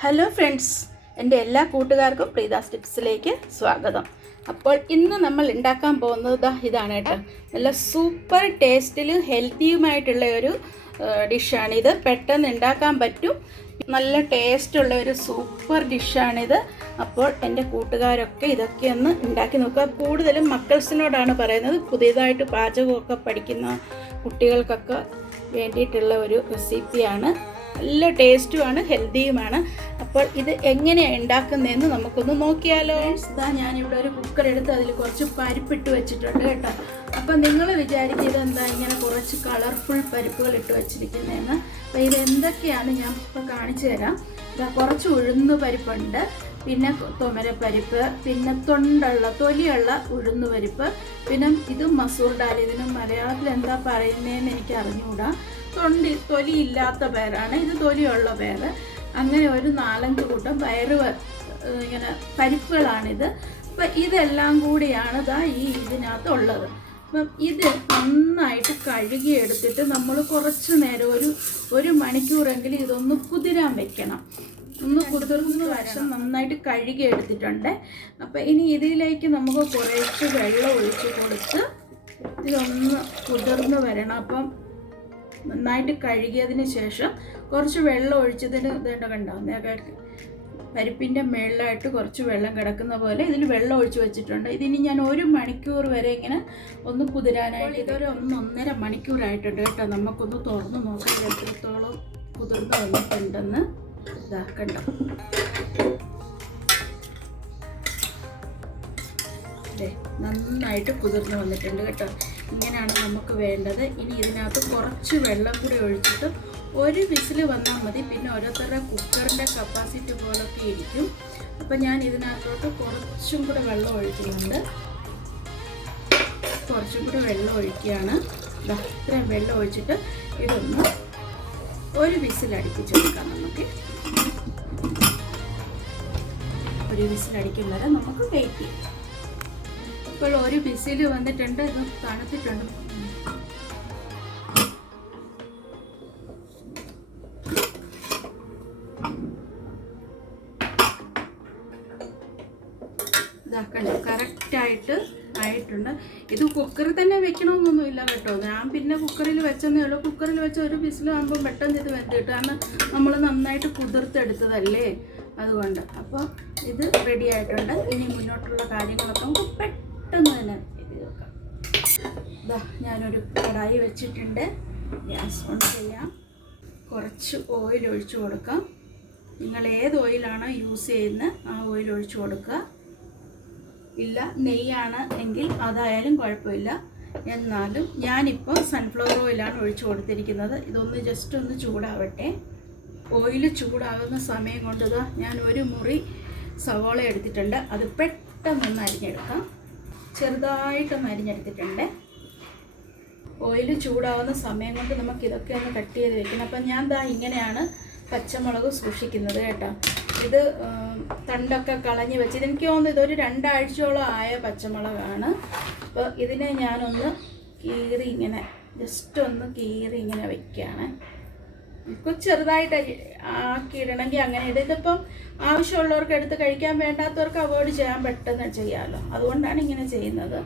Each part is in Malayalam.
ഹലോ ഫ്രണ്ട്സ് എന്റെ എല്ലാ കൂട്ടുകാർക്കും പ്രീതാസ് ടിപ്സിലേക്ക് സ്വാഗതം. അപ്പോൾ ഇന്ന് നമ്മൾ ഉണ്ടാക്കാൻ പോകുന്നത് ഇതാണ് കേട്ടോ. നല്ല സൂപ്പർ ടേസ്റ്റിലും ഹെൽത്തിയുമായിട്ടുള്ള ഒരു ഡിഷാണിത്. പെട്ടെന്ന് ഉണ്ടാക്കാൻ പറ്റും. നല്ല ടേസ്റ്റുള്ള ഒരു സൂപ്പർ ഡിഷാണിത്. അപ്പോൾ എന്റെ കൂട്ടുകാരൊക്കെ ഇതൊക്കെ ഒന്ന് ഉണ്ടാക്കി നോക്കുക. കൂടുതലും മക്കൾസിനോടാണ് പറയുന്നത്. പുതിയതായിട്ട് പാചകമൊക്കെ പഠിക്കുന്ന കുട്ടികൾക്കൊക്കെ വേണ്ടിയിട്ടുള്ള ഒരു റെസിപ്പിയാണ് നല്ല ടേസ്റ്റുമാണ് ഹെൽത്തിയുമാണ്. അപ്പോൾ ഇത് എങ്ങനെയാണ് ഉണ്ടാക്കുന്നതെന്ന് നമുക്കൊന്ന് നോക്കിയാലോ. ഇതാ ഞാനിവിടെ ഒരു കുക്കർ എടുത്ത് അതിൽ കുറച്ച് പരിപ്പിട്ട് വെച്ചിട്ടുണ്ട് കേട്ടോ. അപ്പം നിങ്ങൾ വിചാരിക്കുന്നത് എന്താ ഇങ്ങനെ കുറച്ച് കളർഫുൾ പരിപ്പുകൾ ഇട്ട് വെച്ചിരിക്കുന്നതെന്ന്. അപ്പോൾ ഇത് എന്തൊക്കെയാണ്? ഞാൻ ഇപ്പോൾ കാണിച്ചു തരാം. കുറച്ച് ഉഴുന്ന് പരിപ്പുണ്ട്. പിന്നെ തുമരപ്പരിപ്പ് പിന്നെ തൊണ്ടുള്ള തൊലിയുള്ള ഉഴുന്ന് പരിപ്പ് പിന്നെ ഇത് മസൂർ ഡാൽ ഇതിന് മലയാളത്തിൽ എന്താ പറയുന്നതെന്ന് എനിക്ക് അറിഞ്ഞുകൂടാ തൊണ്ടി തൊലി ഇല്ലാത്ത പേരാണ് ഇത് തൊലിയുള്ള പേര് അങ്ങനെ ഒരു നാലഞ്ച് കൂട്ടം പയറ് ഇങ്ങനെ പരിപ്പുകളാണിത്. അപ്പം ഇതെല്ലാം കൂടിയാണ് ഇതാ ഈ ഇതിനകത്ത് ഉള്ളത് അപ്പം ഇത് നന്നായിട്ട് കഴുകി എടുത്തിട്ട് നമ്മൾ കുറച്ച് നേരം ഒരു ഒരു മണിക്കൂറെങ്കിലും ഇതൊന്ന് കുതിരാൻ വെക്കണം. ഒന്ന് കുതിർന്ന് വശം നന്നായിട്ട് കഴുകി എടുത്തിട്ടുണ്ട്. അപ്പം ഇനി ഇതിലേക്ക് നമുക്ക് കുറച്ച് വെള്ളം ഒഴിച്ച് കൊടുത്ത് ഇതൊന്ന് കുതിർന്ന് വരണം. അപ്പം നന്നായിട്ട് കഴുകിയതിന് ശേഷം കുറച്ച് വെള്ളം ഒഴിച്ചതിന് ഇതേണ്ട കണ്ടാവും പരിപ്പിന്റെ മേളിലായിട്ട് കുറച്ച് വെള്ളം കിടക്കുന്ന പോലെ ഇതിൽ വെള്ളം ഒഴിച്ച് വെച്ചിട്ടുണ്ട്. ഇതിനി ഞാൻ ഒരു മണിക്കൂർ വരെ ഇങ്ങനെ ഒന്ന് കുതിരാനായിട്ട് ഇതൊരു ഒന്ന് ഒന്നര മണിക്കൂറായിട്ടുണ്ട് കേട്ടോ. നമുക്കൊന്ന് തുറന്ന് നോക്കാം. എത്രത്തോളം കുതിർന്ന് വന്നിട്ടുണ്ടെന്ന്. ഇതാ കണ്ടോ? നന്നായിട്ട് കുതിർന്ന് വന്നിട്ടുണ്ട് കേട്ടോ. ഇങ്ങനെയാണ് നമുക്ക് വേണ്ടത്. ഇനി ഇതിനകത്ത് കുറച്ച് വെള്ളം കൂടി ഒഴിച്ചിട്ട് ഒരു വിസിൽ വന്നാൽ മതി. പിന്നെ ഓരോരുത്തരുടെ കുക്കറിന്റെ കപ്പാസിറ്റി പോലൊക്കെ ഇരിക്കും. അപ്പം ഞാൻ ഇതിനകത്തോട്ട് കുറച്ചും കൂടെ വെള്ളം ഒഴിക്കുന്നുണ്ട്. കുറച്ചും കൂടെ വെള്ളം ഒഴിക്കുകയാണ്. ഇത്രയും വെള്ളം ഒഴിച്ചിട്ട് ഇതൊന്ന് ഒരു വിസിൽ അടുപ്പിച്ചെടുക്കാം നമുക്ക്. ഒരു വിസിൽ അടിക്കും വരെ നമുക്ക് വെയിറ്റ് ചെയ്യാം. ഇപ്പോൾ ഒരു വിസിൽ വന്നിട്ടുണ്ട് ഇത് തണുത്തിട്ടുണ്ട് കറക്റ്റായിട്ട് ആയിട്ടുണ്ട്. ഇത് കുക്കറിൽ തന്നെ വെക്കണമെന്നൊന്നുമില്ല കേട്ടോ. ഞാൻ പിന്നെ കുക്കറിൽ വെച്ചെന്നേ ഉള്ളൂ. കുക്കറിൽ വെച്ച ഒരു വിസിലാകുമ്പോൾ പെട്ടെന്ന് ഇത് വെന്ത് കാരണം നമ്മൾ നന്നായിട്ട് കുതിർത്തെടുത്തതല്ലേ? അതുകൊണ്ട്. അപ്പോൾ ഇത് റെഡി ആയിട്ടുണ്ട്. ഇനി മുന്നോട്ടുള്ള കാര്യങ്ങളൊക്കെ നമുക്ക് പെട്ടെന്ന് തന്നെ എഴുതി തീർക്കാം. ഇതാ ഞാനൊരു കടായി വെച്ചിട്ടുണ്ട്. ഗ്യാസ് ഓൺ ചെയ്യാം. കുറച്ച് ഓയിൽ ഒഴിച്ചു കൊടുക്കാം. നിങ്ങൾ ഏത് ഓയിലാണോ യൂസ് ചെയ്യുന്നത് ആ ഓയിൽ ഒഴിച്ചു കൊടുക്കുക. ഇല്ല നെയ്യാണ് എങ്കിൽ അതായാലും കുഴപ്പമില്ല. എന്നാലും ഞാനിപ്പോൾ സൺഫ്ലവർ ഓയിലാണ് ഒഴിച്ചു കൊടുത്തിരിക്കുന്നത്. ഇതൊന്ന് ജസ്റ്റ് ഒന്ന് ചൂടാവട്ടെ. ഓയിൽ ചൂടാകുന്ന സമയം കൊണ്ട് ഇതാ ഞാൻ ഒരു മുറി സവോള എടുത്തിട്ടുണ്ട്. അത് പെട്ടെന്നൊന്ന് അരിഞ്ഞെടുക്കാം. ചെറുതായിട്ടൊന്ന് അരിഞ്ഞെടുത്തിട്ടുണ്ട്. ഓയിൽ ചൂടാവുന്ന സമയം കൊണ്ട് നമുക്ക് ഇതൊക്കെ ഒന്ന് കട്ട് ചെയ്ത് വെക്കണം. അപ്പം ഞാൻ ദാ ഇങ്ങനെയാണ് പച്ചമുളക് സൂക്ഷിക്കുന്നത് കേട്ടോ. ഇത് തണ്ടൊക്കെ കളഞ്ഞ് വെച്ച് ഇതെനിക്ക് തോന്നുന്നു ഇതൊരു രണ്ടാഴ്ചയോളം ആയ പച്ചമുളകാണ്. അപ്പോൾ ഇതിനെ ഞാനൊന്ന് കീറി ഇങ്ങനെ ജസ്റ്റ് ഒന്ന് കീറി ഇങ്ങനെ വെക്കുകയാണ്. ഇപ്പോൾ ചെറുതായിട്ട് ആക്കിയിടണമെങ്കിൽ അങ്ങനെ ഇടും ഇതിപ്പം ആവശ്യമുള്ളവർക്ക് എടുത്ത് കഴിക്കാൻ വേണ്ടാത്തവർക്ക് അവോയ്ഡ് ചെയ്യാൻ പെട്ടെന്ന് ചെയ്യാമല്ലോ അതുകൊണ്ടാണ് ഇങ്ങനെ ചെയ്യുന്നത്.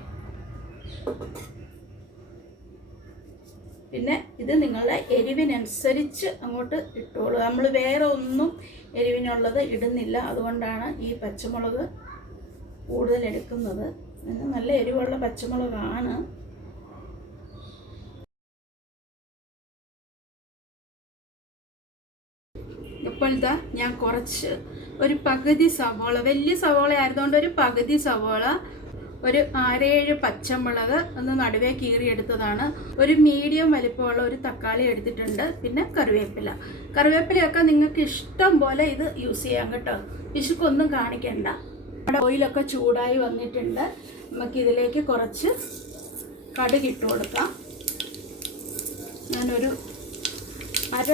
പിന്നെ ഇത് നിങ്ങളുടെ എരിവിനനുസരിച്ച് അങ്ങോട്ട് ഇട്ടോളൂ. നമ്മൾ വേറെ ഒന്നും എരിവിനുള്ളത് ഇടുന്നില്ല. അതുകൊണ്ടാണ് ഈ പച്ചമുളക് കൂടുതൽ എടുക്കുന്നത്. നല്ല എരിവുള്ള പച്ചമുളകാണ്. ഇപ്പോൾ ഇതാ ഞാൻ കുറച്ച് ഒരു പകുതി സവോള വലിയ സവോള ആയതുകൊണ്ട് ഒരു പകുതി സവോള ഒരു ആറേഴ് പച്ചമുളക് ഒന്ന് നടുവേ കീറിയെടുത്തതാണ് ഒരു മീഡിയം വലിപ്പമുള്ള ഒരു തക്കാളി എടുത്തിട്ടുണ്ട്. പിന്നെ കറിവേപ്പില. കറിവേപ്പിലയൊക്കെ നിങ്ങൾക്ക് ഇഷ്ടം പോലെ ഇത് യൂസ് ചെയ്യാം കേട്ടോ. പിശുക്കൊന്നും കാണിക്കണ്ട. നമ്മുടെ ഓയിലൊക്കെ ചൂടായി വന്നിട്ടുണ്ട്. നമുക്ക് ഇതിലേക്ക് കുറച്ച് കടുക് ഇട്ട് കൊടുക്കാം. ഞാനൊരു അര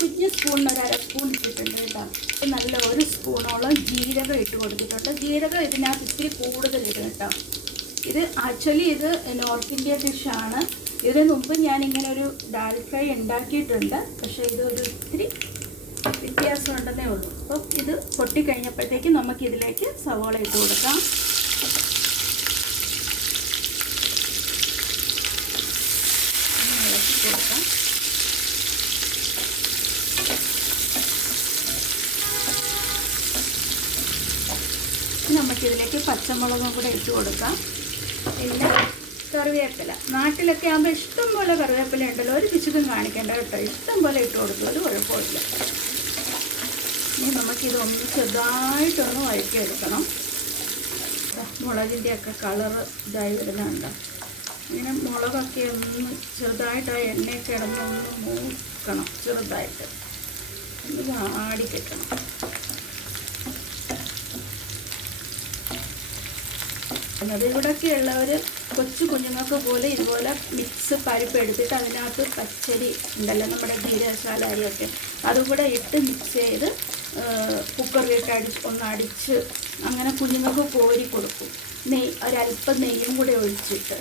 കുഞ്ഞ് സ്പൂണിന് ഒരു അര സ്പൂൺ ഇട്ടിട്ടുണ്ട് കേട്ടോ. നല്ല ഒരു സ്പൂണോളം ജീരകം ഇട്ട് കൊടുത്തിട്ടുണ്ട്. ജീരകം ഇതിനകത്ത് ഇത്തിരി കൂടുതൽ ഇടും കേട്ടോ. ഇത് ആക്ച്വലി ഇത് നോർത്ത് ഇന്ത്യ ഡിഷാണ് ഇതിന് മുമ്പ് ഞാൻ ഇങ്ങനെ ഒരു ഡാൽ ഫ്രൈ ഉണ്ടാക്കിയിട്ടുണ്ട്. പക്ഷേ ഇത് ഒരു ഇത്തിരി വ്യത്യാസം ഉണ്ടെന്നേ ഉള്ളൂ. അപ്പം ഇത് പൊട്ടിക്കഴിഞ്ഞപ്പോഴത്തേക്ക് നമുക്കിതിലേക്ക് സവോള ഇട്ട് കൊടുക്കാം ഒന്ന് ഇളക്കി കൊടുക്കാം ഇനി പച്ചമുളകും കൂടെ ഇട്ട് കൊടുക്കാം. പിന്നെ കറിവേപ്പില. നാട്ടിലൊക്കെ ആകുമ്പോൾ ഇഷ്ടം പോലെ കറിവേപ്പില ഉണ്ടല്ലോ. ഒരു പിശുക്കും കാണിക്കേണ്ട കേട്ടോ. ഇഷ്ടം പോലെ ഇട്ട് കൊടുത്തു ഒരു കുഴപ്പമില്ല. ഇനി നമുക്കിതൊന്ന് ചെറുതായിട്ടൊന്ന് വഴറ്റിയെടുക്കണം. മുളകിന്റെ മുളകിന്റെയൊക്കെ കളറ് ഇതായി വരുന്നുണ്ട്. ഇങ്ങനെ മുളകൊക്കെ ഒന്ന് ചെറുതായിട്ട് ആ എണ്ണയൊക്കെ ഇടന്ന് ഒന്ന് മൂക്കണം. ചെറുതായിട്ട്. ഒന്ന് വാടി കിട്ടണം. അത് ഇവിടെയൊക്കെ ഉള്ളവർ കൊച്ചു കുഞ്ഞുങ്ങൾക്ക് പോലെ ഇതുപോലെ മിക്സ് പരിപ്പ് എടുത്തിട്ട് അതിനകത്ത് പച്ചരി ഉണ്ടല്ലോ നമ്മുടെ ജീരകശാല അരിയൊക്കെ. അതുകൂടെ ഇട്ട് മിക്സ് ചെയ്ത് കുക്കറിലേക്ക് അടി ഒന്ന് അടിച്ച് അങ്ങനെ കുഞ്ഞുങ്ങൾക്ക് കോരി കൊടുക്കും. നെയ് ഒരല്പം നെയ്യും കൂടെ ഒഴിച്ചിട്ട്.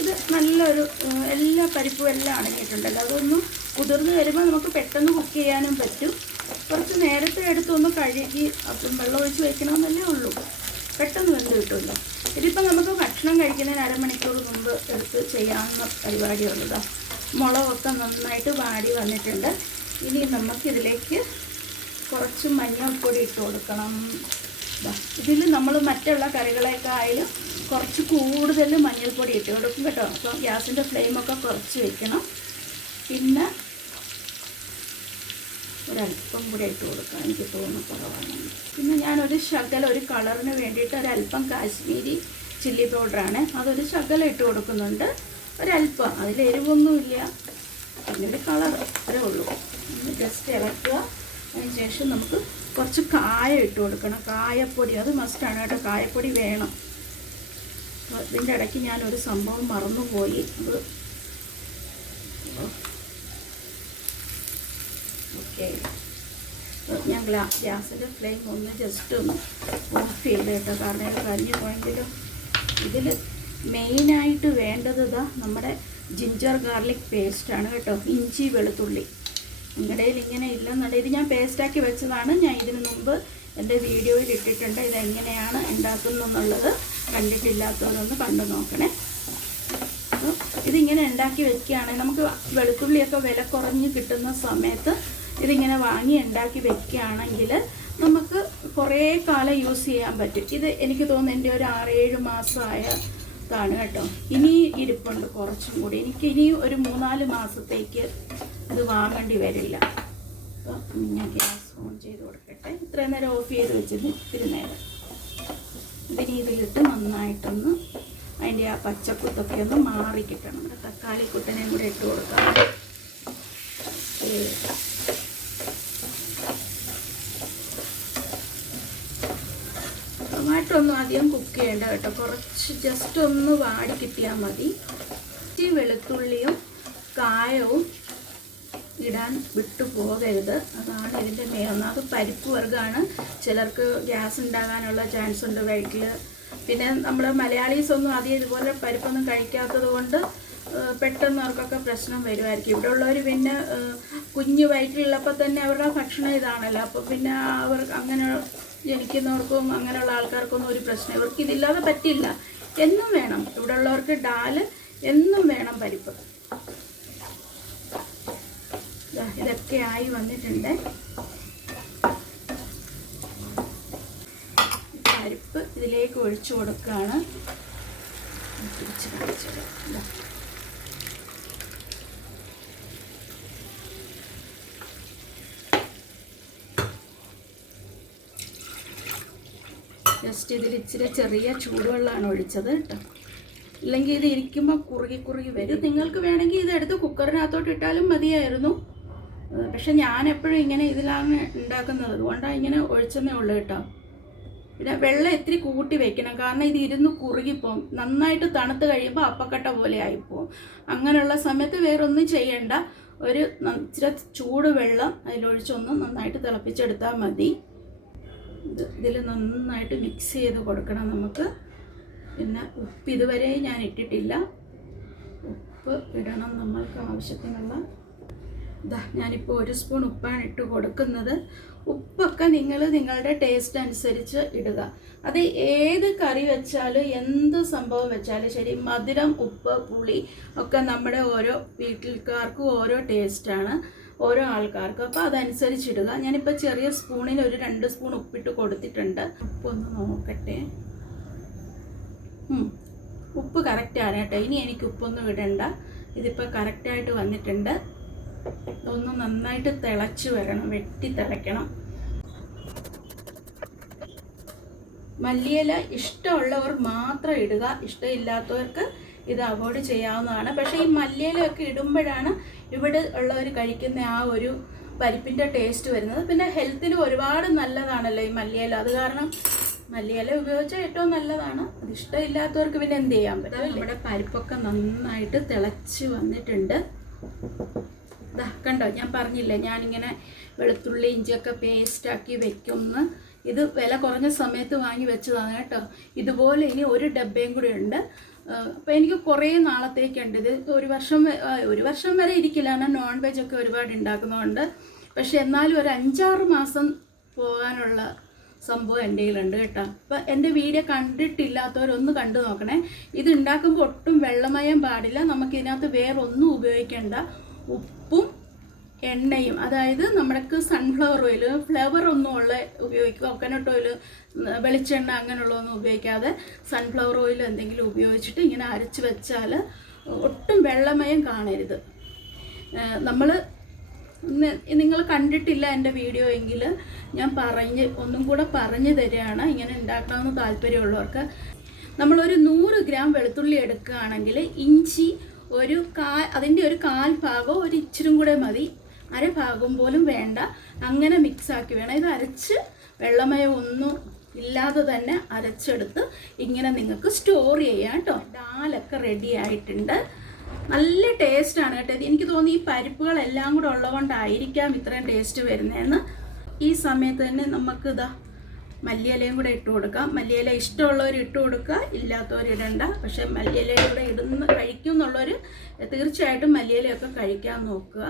ഇത് നല്ലൊരു എല്ലാ പരിപ്പും എല്ലാം അടങ്ങിയിട്ടുണ്ടല്ലോ. അതൊന്നും കുതിർന്ന് വരുമ്പോൾ നമുക്ക് പെട്ടെന്ന് കുക്ക് ചെയ്യാനും പറ്റും. കുറച്ച് നേരത്തെ എടുത്തൊന്ന് കഴുകി അപ്പം വെള്ളം ഒഴിച്ച് വയ്ക്കണമെന്നല്ലേ ഉള്ളൂ. പെട്ടെന്ന് വെന്ത് കിട്ടുമല്ലോ. ഇതിപ്പോൾ നമുക്ക് ഭക്ഷണം കഴിക്കുന്നതിന് അരമണിക്കൂർ മുമ്പ് എടുത്ത് ചെയ്യാവുന്ന പരിപാടിയുള്ളതാണ് മുളകൊക്കെ നന്നായിട്ട് വാടി വന്നിട്ടുണ്ട്. ഇനി നമുക്കിതിലേക്ക് കുറച്ച് മഞ്ഞൾപ്പൊടി ഇട്ട് കൊടുക്കണം. ഇതിൽ നമ്മൾ മറ്റുള്ള കറികളെക്കാളും കുറച്ച് കൂടുതൽ മഞ്ഞൾപ്പൊടി ഇട്ട് കൊടുക്കും കേട്ടോ. അപ്പം ഗ്യാസിന്റെ ഫ്ലെയിമൊക്കെ കുറച്ച് വെക്കണം. പിന്നെ ഒരല്പം കൂടെ ഇട്ട് കൊടുക്കാം. എനിക്ക് തോന്നുന്നു കുറവാണ്. പിന്നെ ഞാനൊരു ശകല ഒരു കളറിന് വേണ്ടിയിട്ട് ഒരല്പം കാശ്മീരി ചില്ലി പൗഡറാണ്. അതൊരു ശകലം ഇട്ട് കൊടുക്കുന്നുണ്ട്. ഒരല്പം അതിൽ എരിവൊന്നുമില്ല. പിന്നെ ഒരു കളർ. അത്രേ ഉള്ളൂ. ജസ്റ്റ് ഇളക്കുക. അതിന് ശേഷം നമുക്ക് കുറച്ച് കായം ഇട്ട് കൊടുക്കണം. കായപ്പൊടി. അത് മസ്റ്റാണ് കേട്ടോ. കായപ്പൊടി വേണം. ഇതിന്റെ ഇടയ്ക്ക് ഞാനൊരു സംഭവം മറന്നുപോയി. അത് ഓക്കെ. ഞാൻ ഗ്ലാ ഗ്യാസിന്റെ ഫ്ലെയിം ഒന്ന് ജസ്റ്റ് ഒന്ന് ഓഫ് ചെയ്ത് കേട്ടോ കാരണം കരിഞ്ഞു പോയെങ്കിലും ഇതിൽ മെയിനായിട്ട് വേണ്ടത് ഇതാ നമ്മുടെ ജിഞ്ചർ ഗാർലിക് പേസ്റ്റാണ് കേട്ടോ. ഇഞ്ചി വെളുത്തുള്ളി. നിങ്ങളുടെ ഇങ്ങനെ ഇല്ലെന്നുണ്ടെങ്കിൽ ഇത് ഞാൻ പേസ്റ്റാക്കി വെച്ചതാണ്. ഞാൻ ഇതിനു മുമ്പ് എന്റെ വീഡിയോയിൽ ഇട്ടിട്ടുണ്ട്. ഇതെങ്ങനെയാണ് ഉണ്ടാക്കുന്നതെന്നുള്ളത് കണ്ടിട്ടില്ലാത്തവരൊന്ന് കണ്ടു നോക്കണേ. ഇതിങ്ങനെ ഉണ്ടാക്കി വെക്കുകയാണെങ്കിൽ നമുക്ക് വെളുത്തുള്ളിയൊക്കെ വില കുറഞ്ഞ് കിട്ടുന്ന സമയത്ത് ഇതിങ്ങനെ വാങ്ങി ഉണ്ടാക്കി വെക്കുകയാണെങ്കിൽ നമുക്ക് കുറേ കാലം യൂസ് ചെയ്യാൻ പറ്റും. ഇത് എനിക്ക് തോന്നുന്നു എന്റെ ഒരു ആറേഴ് മാസമായ ഇതാണ് കേട്ടോ. ഇനി ഇരിപ്പുണ്ട് കുറച്ചും കൂടി. എനിക്ക് ഇനി ഒരു മൂന്നാൽ മാസത്തേക്ക് ഇത് വാങ്ങേണ്ടി വരില്ല. അപ്പോൾ ഞാൻ ഗ്യാസ് ഓൺ ചെയ്ത് കൊടുക്കട്ടെ. ഇത്രയും നേരം ഓഫ് ചെയ്ത് വെച്ചത് ഇത്തിരി നേരം. ഇതിനി ഇതിലിട്ട് നന്നായിട്ടൊന്ന് അതിന്റെ ആ പച്ചക്കുത്തൊക്കെ ഒന്ന് മാറി കിട്ടണം. നമ്മുടെ തക്കാളി കുട്ടനെയും കൂടെ ഇട്ട് കൊടുക്കാം. ഏ. ഒന്നും അധികം കുക്ക് ചെയ്യേണ്ട കേട്ടോ. കുറച്ച് ജസ്റ്റ് ഒന്ന് വാടി കിട്ടിയാൽ മതി. ഈ വെളുത്തുള്ളിയും കായവും ഇടാൻ വിട്ടു പോകരുത്. അതാണ് ഇതിന്റെ മെയിൻ ഒന്നാമത് പരിപ്പ് വർഗമാണ് ചിലർക്ക് ഗ്യാസ് ഉണ്ടാകാനുള്ള ചാൻസ് ഉണ്ട് വയറ്റിൽ. പിന്നെ നമ്മൾ മലയാളീസ് ഒന്നും അധികം ഇതുപോലെ പരിപ്പൊന്നും കഴിക്കാത്തത് കൊണ്ട് പെട്ടെന്ന് അവർക്കൊക്കെ പ്രശ്നം വരുമായിരിക്കും. ഇവിടെ ഉള്ളവർ പിന്നെ കുഞ്ഞ് വയറ്റിലുള്ളപ്പോൾ തന്നെ അവരുടെ ഭക്ഷണം ഇതാണല്ലോ. അപ്പോൾ പിന്നെ അവർ അങ്ങനെ ജനിക്കുന്നവർക്കും അങ്ങനെയുള്ള ആൾക്കാർക്കൊന്നും ഒരു പ്രശ്നം ഇവർക്ക് ഇതില്ലാതെ പറ്റില്ല. എന്നും വേണം. ഇവിടെ ഉള്ളവർക്ക് ഡാൽ എന്നും വേണം പരിപ്പ്. ഇതൊക്കെ ആയി വന്നിട്ടുണ്ട്. പരിപ്പ് ഇതിലേക്ക് ഒഴിച്ചു കൊടുക്കുകയാണ്. തിരിച്ച് ജസ്റ്റ് ഇതിൽ ഇച്ചിരി ചെറിയ ചൂടുവെള്ളമാണ് ഒഴിച്ചത് കേട്ടോ. ഇല്ലെങ്കിൽ ഇത് ഇരിക്കുമ്പോൾ കുറുകി കുറുകി വരും. നിങ്ങൾക്ക് വേണമെങ്കിൽ ഇത് എടുത്ത് കുക്കറിനകത്തോട്ട് ഇട്ടാലും മതിയായിരുന്നു. പക്ഷെ ഞാൻ എപ്പോഴും ഇങ്ങനെ ഇതിലാണ് ഉണ്ടാക്കുന്നത്. അതുകൊണ്ടാണ് ഇങ്ങനെ ഒഴിച്ചെന്നേ ഉള്ളൂ കേട്ടോ. പിന്നെ വെള്ളം ഇത്തിരി കൂട്ടി വെക്കണം. കാരണം ഇത് ഇരുന്ന് കുറുകിപ്പോവും. നന്നായിട്ട് തണുത്ത് കഴിയുമ്പോൾ അപ്പക്കട്ട പോലെ ആയിപ്പോവും. അങ്ങനെയുള്ള സമയത്ത് വേറൊന്നും ചെയ്യേണ്ട. ഒരു ഇച്ചിരി ചൂട് വെള്ളം അതിലൊഴിച്ചൊന്ന് നന്നായിട്ട് തിളപ്പിച്ചെടുത്താൽ മതി. ഇത് ഇതിൽ നന്നായിട്ട് മിക്സ് ചെയ്ത് കൊടുക്കണം നമുക്ക്. പിന്നെ ഉപ്പ് ഇതുവരെ ഞാൻ ഇട്ടിട്ടില്ല. ഉപ്പ് ഇടണം നമ്മൾക്ക് ആവശ്യത്തിനുള്ള. ഇതാ ഞാനിപ്പോൾ ഒരു സ്പൂൺ ഉപ്പാണ് ഇട്ട് കൊടുക്കുന്നത്. ഉപ്പൊക്കെ നിങ്ങൾ നിങ്ങളുടെ ടേസ്റ്റ് അനുസരിച്ച് ഇടുക. അത് ഏത് കറി വെച്ചാലും എന്ത് സംഭവം വെച്ചാലും ശരി മധുരം ഉപ്പ് പുളി ഒക്കെ നമ്മുടെ ഓരോ വീട്ടിൽക്കാർക്കും ഓരോ ടേസ്റ്റാണ് ഓരോ ആൾക്കാർക്കും. അപ്പോൾ അതനുസരിച്ചിടുക. ഞാനിപ്പോൾ ചെറിയ സ്പൂണിൽ ഒരു രണ്ട് സ്പൂൺ ഉപ്പിട്ട് കൊടുത്തിട്ടുണ്ട്. ഉപ്പൊന്ന് നോക്കട്ടെ. ഉപ്പ് കറക്റ്റാണ് കേട്ടോ. ഇനി എനിക്ക് ഉപ്പൊന്നും ഇടണ്ട. ഇതിപ്പോൾ കറക്റ്റായിട്ട് വന്നിട്ടുണ്ട്. ഒന്ന് നന്നായിട്ട് തിളച്ച് വരണം. വെട്ടി തിളയ്ക്കണം. മല്ലിയില ഇഷ്ടമുള്ളവർ മാത്രം ഇടുക. ഇഷ്ടമില്ലാത്തവർക്ക് ഇത് അവോയ്ഡ് ചെയ്യാവുന്നതാണ്. പക്ഷേ ഈ മല്ലിയിലൊക്കെ ഇടുമ്പോഴാണ് ഇവിടെ ഉള്ളവർ കഴിക്കുന്ന ആ ഒരു പരിപ്പിന്റെ ടേസ്റ്റ് വരുന്നത്. പിന്നെ ഹെൽത്തിന് ഒരുപാട് നല്ലതാണല്ലോ ഈ മല്ലിയില. അത് കാരണം മല്ലിയില ഉപയോഗിച്ചാൽ ഏറ്റവും നല്ലതാണ്. അത് ഇഷ്ടമില്ലാത്തവർക്ക് പിന്നെ എന്ത് ചെയ്യാൻ പറ്റും നമ്മുടെ പരിപ്പൊക്കെ നന്നായിട്ട് തിളച്ച് വന്നിട്ടുണ്ട്. ദാ കണ്ടോ? ഞാൻ പറഞ്ഞില്ലേ ഞാനിങ്ങനെ വെളുത്തുള്ളി ഇഞ്ചിയൊക്കെ പേസ്റ്റാക്കി വെക്കുമെന്ന് ഇത് വില കുറഞ്ഞ സമയത്ത് വാങ്ങി വെച്ചതാണ് കേട്ടോ. ഇതുപോലെ ഇനി ഒരു ഡബ്ബയും കൂടി ഉണ്ട്. അപ്പോൾ എനിക്ക് കുറേ നാളത്തേക്കുണ്ട്. ഇത് ഒരു വർഷം ഒരു വർഷം വരെ ഇരിക്കില്ല. കാരണം നോൺ വെജ് ഒക്കെ ഒരുപാട് ഉണ്ടാക്കുന്നതുകൊണ്ട് പക്ഷെ എന്നാലും ഒരു അഞ്ചാറ് മാസം പോകാനുള്ള സംഭവം എന്റെ കയ്യിലുണ്ട് കേട്ടോ. അപ്പം എന്റെ വീഡിയോ കണ്ടിട്ടില്ലാത്തവരൊന്ന് കണ്ടു നോക്കണേ. ഇത് ഉണ്ടാക്കുമ്പോൾ ഒട്ടും വെള്ളമയം പാടില്ല. നമുക്ക് ഇതിനകത്ത് വേറെ ഒന്നും ഉപയോഗിക്കേണ്ട. ഉപ്പും എണ്ണയും അതായത് നമ്മൾക്ക് സൺഫ്ലവർ ഓയിൽ ഫ്ലവർ ഒന്നും ഉള്ള ഉപയോഗിക്കുക. കോക്കനട്ട് ഓയിൽ വെളിച്ചെണ്ണ അങ്ങനെയുള്ളതൊന്നും ഉപയോഗിക്കാതെ സൺഫ്ലവർ ഓയിൽ എന്തെങ്കിലും ഉപയോഗിച്ചിട്ട് ഇങ്ങനെ അരച്ച് വെച്ചാൽ ഒട്ടും വെള്ളമയം കാണരുത്. നമ്മൾ നിങ്ങൾ കണ്ടിട്ടില്ല എന്റെ വീഡിയോ എങ്കിൽ ഞാൻ പറഞ്ഞ് ഒന്നും കൂടെ പറഞ്ഞു തരികയാണ്. ഇങ്ങനെ ഉണ്ടാക്കണമെന്ന് താല്പര്യമുള്ളവർക്ക്. നമ്മളൊരു നൂറ് ഗ്രാം വെളുത്തുള്ളി എടുക്കുകയാണെങ്കിൽ ഇഞ്ചി ഒരു കാ അതിന്റെ ഒരു കാൽ ഭാഗം ഒരു ഇച്ചിരും കൂടെ മതി. അര ഭാഗം പോലും വേണ്ട. അങ്ങനെ മിക്സാക്കി വേണം. ഇത് അരച്ച് വെള്ളമയം ഒന്നും ഇല്ലാതെ തന്നെ അരച്ചെടുത്ത് ഇങ്ങനെ നിങ്ങൾക്ക് സ്റ്റോർ ചെയ്യാം കേട്ടോ. ഡാലൊക്കെ റെഡി ആയിട്ടുണ്ട്. നല്ല ടേസ്റ്റാണ് കേട്ടോ എനിക്ക് തോന്നി ഈ പരിപ്പുകളെല്ലാം കൂടെ ഉള്ളതുകൊണ്ടായിരിക്കാം ഇത്രയും ടേസ്റ്റ് വരുന്നതെന്ന്. ഈ സമയത്ത് തന്നെ നമുക്ക് ഇതാ മല്ലിയിലയും കൂടെ ഇട്ട് കൊടുക്കാം. മല്ലിയില ഇഷ്ടമുള്ളവർ ഇട്ട് കൊടുക്കുക ഇല്ലാത്തവർ ഇടണ്ട. പക്ഷേ മല്ലിയിലയുടെ ഇടുന്ന കഴിക്കും എന്നുള്ളവർ തീർച്ചയായിട്ടും മല്ലിയിലയൊക്കെ കഴിക്കാൻ നോക്കുക.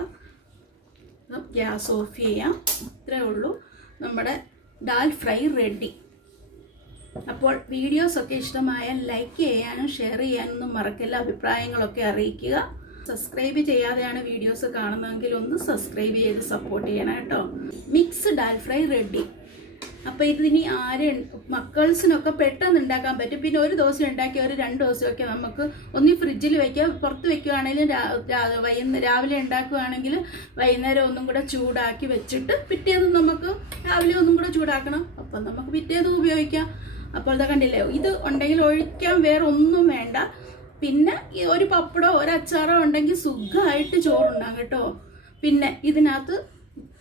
ഗ്യാസ് ഓഫ് ചെയ്യാം. ഇത്രയേ ഉള്ളൂ. നമ്മുടെ ഡാൽ ഫ്രൈ റെഡി. അപ്പോൾ വീഡിയോസൊക്കെ ഇഷ്ടമായ ലൈക്ക് ചെയ്യാനും ഷെയർ ചെയ്യാനും ചെയ്യാനൊന്നും മറക്കില്ല. അഭിപ്രായങ്ങളൊക്കെ അറിയിക്കുക. സബ്സ്ക്രൈബ് ചെയ്യാതെയാണ് വീഡിയോസ് കാണുന്നതെങ്കിൽ ഒന്ന് സബ്സ്ക്രൈബ് ചെയ്ത് സപ്പോർട്ട് ചെയ്യണം കേട്ടോ. Mix dal fry ready. അപ്പോൾ ഇതിനി ആര് മക്കൾസിനൊക്കെ പെട്ടെന്ന് ഉണ്ടാക്കാൻ പറ്റും. പിന്നെ ഒരു ദിവസം ഉണ്ടാക്കിയ ഒരു രണ്ട് ദിവസമൊക്കെ നമുക്ക് ഒന്നി ഫ്രിഡ്ജിൽ വയ്ക്കുക പുറത്ത് രാ- വൈകുന്നേരം രാവിലെ ഉണ്ടാക്കുകയാണെങ്കിൽ വൈകുന്നേരം ഒന്നും കൂടെ ചൂടാക്കി വെച്ചിട്ട് പിറ്റേന്ന് നമുക്ക് രാവിലെ ഒന്നും കൂടെ ചൂടാക്കണം. അപ്പം നമുക്ക് പിറ്റേന്ന് ഉപയോഗിക്കാം. അപ്പോൾ ഇതാ കണ്ടില്ലേ ഇത് ഉണ്ടെങ്കിൽ ഒഴിക്കാൻ വേറെ ഒന്നും വേണ്ട. പിന്നെ ഒരു പപ്പടോ ഒരു അച്ചാറോ ഉണ്ടെങ്കിൽ സുഖമായിട്ട് ചോറുണ്ടാകും കേട്ടോ. പിന്നെ ഇതിനകത്ത്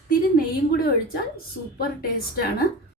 ഇത്തിരി നെയ്യും കൂടി ഒഴിച്ചാൽ സൂപ്പർ ടേസ്റ്റാണ്